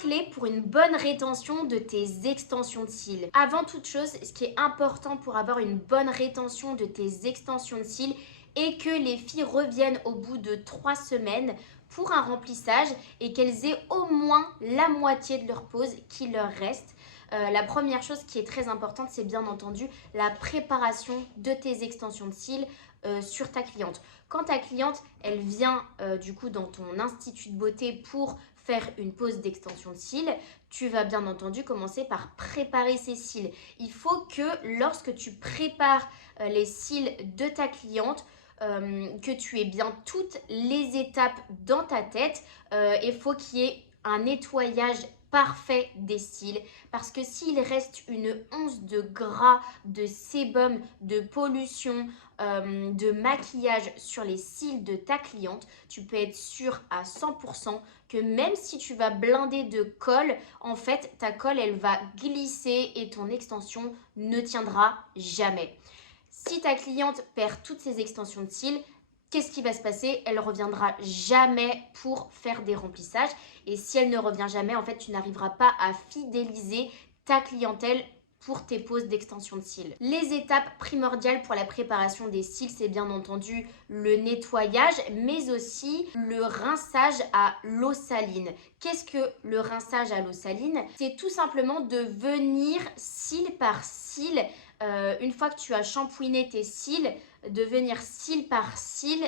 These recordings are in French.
clés pour une bonne rétention de tes extensions de cils. Avant toute chose, ce qui est important pour avoir une bonne rétention de tes extensions de cils est que les filles reviennent au bout de 3 semaines pour un remplissage et qu'elles aient au moins la moitié de leur pose qui leur reste. La première chose qui est très importante, c'est bien entendu la préparation de tes extensions de cils sur ta cliente. Quand ta cliente, elle vient du coup dans ton institut de beauté pour faire une pose d'extension de cils, tu vas bien entendu commencer par préparer ses cils. Il faut que lorsque tu prépares les cils de ta cliente, que tu aies bien toutes les étapes dans ta tête. Il faut qu'il y ait un nettoyage parfait des cils parce que s'il reste une once de gras, de sébum, de pollution, de maquillage sur les cils de ta cliente, tu peux être sûr à 100% que même si tu vas blinder de colle, en fait ta colle elle va glisser et ton extension ne tiendra jamais. Si ta cliente perd toutes ses extensions de cils, qu'est-ce qui va se passer? Elle ne reviendra jamais pour faire des remplissages. Et si elle ne revient jamais, en fait, tu n'arriveras pas à fidéliser ta clientèle pour tes poses d'extension de cils. Les étapes primordiales pour la préparation des cils, c'est bien entendu le nettoyage, mais aussi le rinçage à l'eau saline. Qu'est-ce que le rinçage à l'eau saline? C'est tout simplement de venir cil par cil, une fois que tu as shampooiné tes cils, de venir cil par cil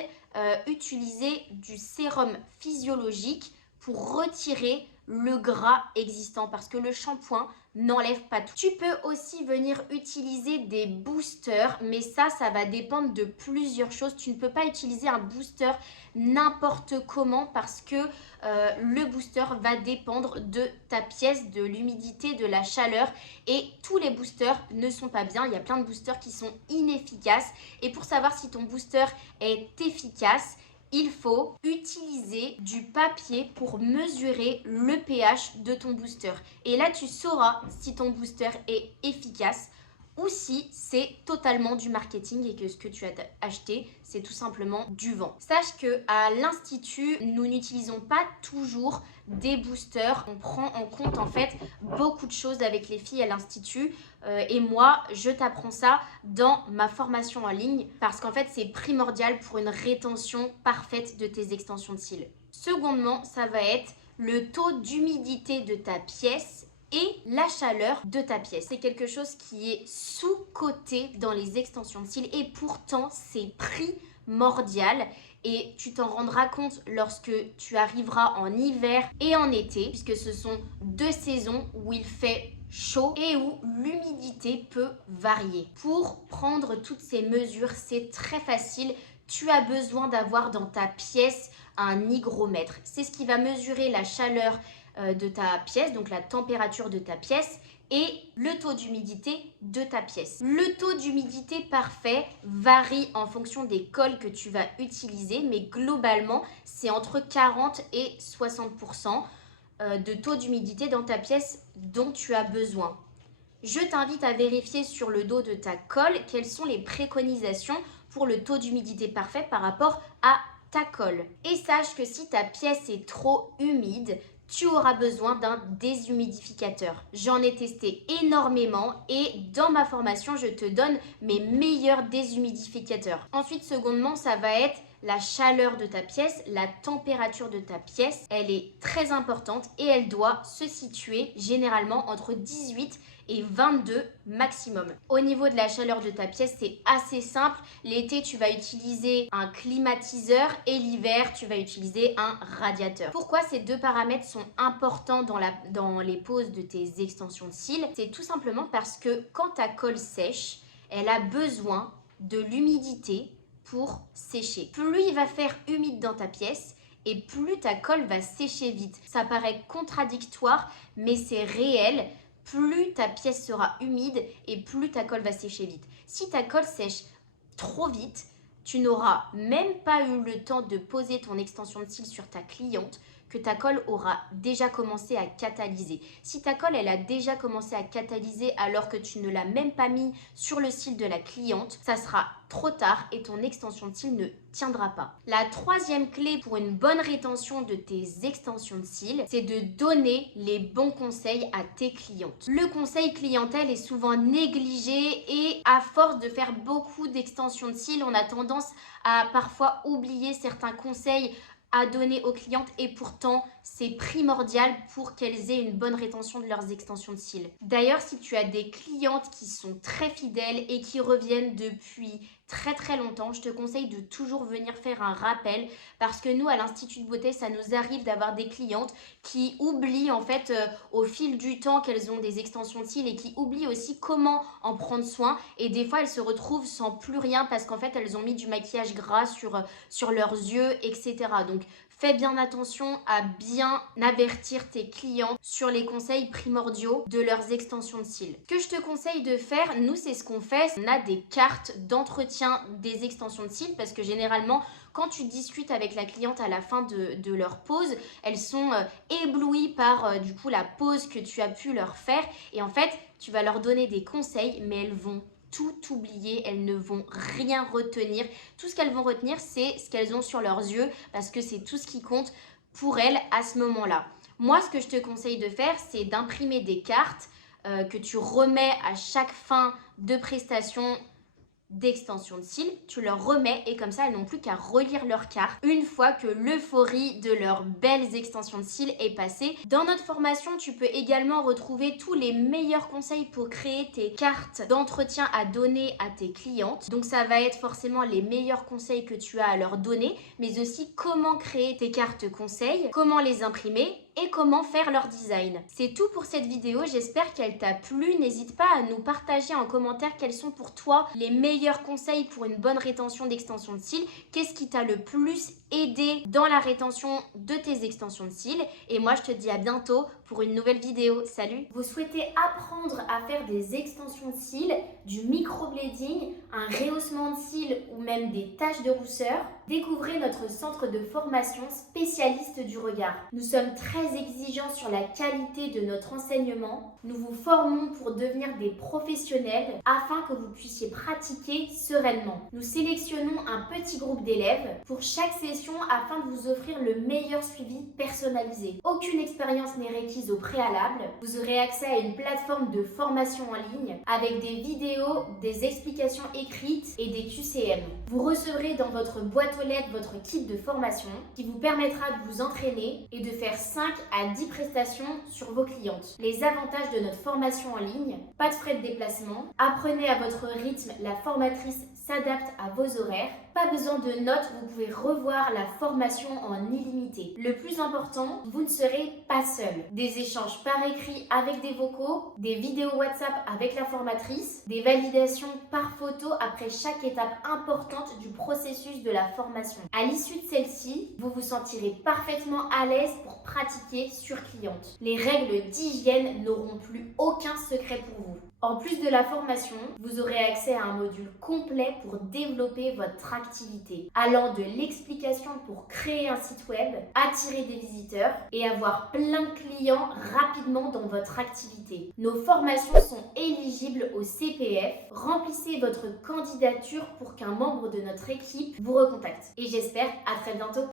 utiliser du sérum physiologique pour retirer le gras existant parce que le shampoing n'enlève pas tout. Tu peux aussi venir utiliser des boosters, mais ça va dépendre de plusieurs choses. Tu ne peux pas utiliser un booster n'importe comment parce que le booster va dépendre de ta pièce, de l'humidité, de la chaleur et tous les boosters ne sont pas bien. Il y a plein de boosters qui sont inefficaces et pour savoir si ton booster est efficace, il faut utiliser du papier pour mesurer le pH de ton booster. Et là, tu sauras si ton booster est efficace ou si c'est totalement du marketing et que ce que tu as acheté, c'est tout simplement du vent. Sache qu'à l'Institut, nous n'utilisons pas toujours des boosters. On prend en compte en fait beaucoup de choses avec les filles à l'Institut. Et moi, je t'apprends ça dans ma formation en ligne parce qu'en fait, c'est primordial pour une rétention parfaite de tes extensions de cils. Secondement, ça va être le taux d'humidité de ta pièce et la chaleur de ta pièce. C'est quelque chose qui est sous-coté dans les extensions de cils et pourtant c'est primordial et tu t'en rendras compte lorsque tu arriveras en hiver et en été puisque ce sont 2 saisons où il fait chaud et où l'humidité peut varier. Pour prendre toutes ces mesures, c'est très facile. Tu as besoin d'avoir dans ta pièce un hygromètre. C'est ce qui va mesurer la chaleur de ta pièce, donc la température de ta pièce et le taux d'humidité de ta pièce. Le taux d'humidité parfait varie en fonction des colles que tu vas utiliser, mais globalement, c'est entre 40 et 60% de taux d'humidité dans ta pièce dont tu as besoin. Je t'invite à vérifier sur le dos de ta colle quelles sont les préconisations pour le taux d'humidité parfait par rapport à ta colle. Et sache que si ta pièce est trop humide, tu auras besoin d'un déshumidificateur. J'en ai testé énormément et dans ma formation, je te donne mes meilleurs déshumidificateurs. Ensuite, secondement, ça va être la chaleur de ta pièce, la température de ta pièce. Elle est très importante et elle doit se situer généralement entre 18 et 22 maximum. Au niveau de la chaleur de ta pièce, c'est assez simple. L'été, tu vas utiliser un climatiseur et l'hiver, tu vas utiliser un radiateur. Pourquoi ces deux paramètres sont importants dans les poses de tes extensions de cils? C'est tout simplement parce que quand ta colle sèche, elle a besoin de l'humidité pour sécher. Plus il va faire humide dans ta pièce, et plus ta colle va sécher vite. Ça paraît contradictoire, mais c'est réel. Plus ta pièce sera humide et plus ta colle va sécher vite. Si ta colle sèche trop vite, tu n'auras même pas eu le temps de poser ton extension de cils sur ta cliente que ta colle aura déjà commencé à catalyser. Si ta colle, elle a déjà commencé à catalyser alors que tu ne l'as même pas mis sur le cil de la cliente, ça sera trop tard et ton extension de cils ne tiendra pas. La troisième clé pour une bonne rétention de tes extensions de cils, c'est de donner les bons conseils à tes clientes. Le conseil clientèle est souvent négligé et à force de faire beaucoup d'extensions de cils, on a tendance à parfois oublier certains conseils à donner aux clientes et pourtant c'est primordial pour qu'elles aient une bonne rétention de leurs extensions de cils. D'ailleurs, si tu as des clientes qui sont très fidèles et qui reviennent depuis très longtemps, je te conseille de toujours venir faire un rappel parce que nous à l'Institut de beauté, ça nous arrive d'avoir des clientes qui oublient en fait au fil du temps qu'elles ont des extensions de cils et qui oublient aussi comment en prendre soin et des fois elles se retrouvent sans plus rien parce qu'en fait elles ont mis du maquillage gras sur leurs yeux, etc. Donc fais bien attention à bien avertir tes clients sur les conseils primordiaux de leurs extensions de cils. Ce que je te conseille de faire, nous c'est ce qu'on fait, on a des cartes d'entretien des extensions de cils parce que généralement quand tu discutes avec la cliente à la fin de leur pause, elles sont éblouies par du coup la pause que tu as pu leur faire et en fait tu vas leur donner des conseils mais elles vont tout oublier, elles ne vont rien retenir. Tout ce qu'elles vont retenir, c'est ce qu'elles ont sur leurs yeux parce que c'est tout ce qui compte pour elles à ce moment-là. Moi, ce que je te conseille de faire, c'est d'imprimer des cartes que tu remets à chaque fin de prestation d'extension de cils, tu leur remets et comme ça elles n'ont plus qu'à relire leur carte une fois que l'euphorie de leurs belles extensions de cils est passée. Dans notre formation, tu peux également retrouver tous les meilleurs conseils pour créer tes cartes d'entretien à donner à tes clientes. Donc ça va être forcément les meilleurs conseils que tu as à leur donner, mais aussi comment créer tes cartes conseils, comment les imprimer et comment faire leur design. C'est tout pour cette vidéo, j'espère qu'elle t'a plu. N'hésite pas à nous partager en commentaire quels sont pour toi les meilleurs conseils pour une bonne rétention d'extension de cils. Qu'est-ce qui t'a le plus aidé dans la rétention de tes extensions de cils? Et moi, je te dis à bientôt pour une nouvelle vidéo. Salut! Vous souhaitez apprendre à faire des extensions de cils, du microblading, un rehaussement de cils ou même des taches de rousseur? Découvrez notre centre de formation spécialiste du regard. Nous sommes très exigeants sur la qualité de notre enseignement. Nous vous formons pour devenir des professionnels afin que vous puissiez pratiquer sereinement. Nous sélectionnons un petit groupe d'élèves pour chaque session afin de vous offrir le meilleur suivi personnalisé. Aucune expérience n'est requise au préalable. Vous aurez accès à une plateforme de formation en ligne avec des vidéos, des explications écrites et des QCM. Vous recevrez dans votre boîte aux lettres votre kit de formation qui vous permettra de vous entraîner et de faire 5 à 10 prestations sur vos clientes. Les avantages de notre formation en ligne: pas de frais de déplacement, apprenez à votre rythme, la formatrice s'adapte à vos horaires, pas besoin de notes, vous pouvez revoir la formation en illimité. Le plus important, vous ne serez pas seul. Des échanges par écrit avec des vocaux, des vidéos WhatsApp avec la formatrice, des validations par photo après chaque étape importante du processus de la formation. À l'issue de celle-ci, vous vous sentirez parfaitement à l'aise pour pratiquer sur cliente. Les règles d'hygiène n'auront plus aucun secret pour vous. En plus de la formation, vous aurez accès à un module complet pour développer votre activité, allant de l'explication pour créer un site web, attirer des visiteurs et avoir plein de clients rapidement dans votre activité. Nos formations sont éligibles au CPF. Remplissez votre candidature pour qu'un membre de notre équipe vous recontacte. Et j'espère à très bientôt.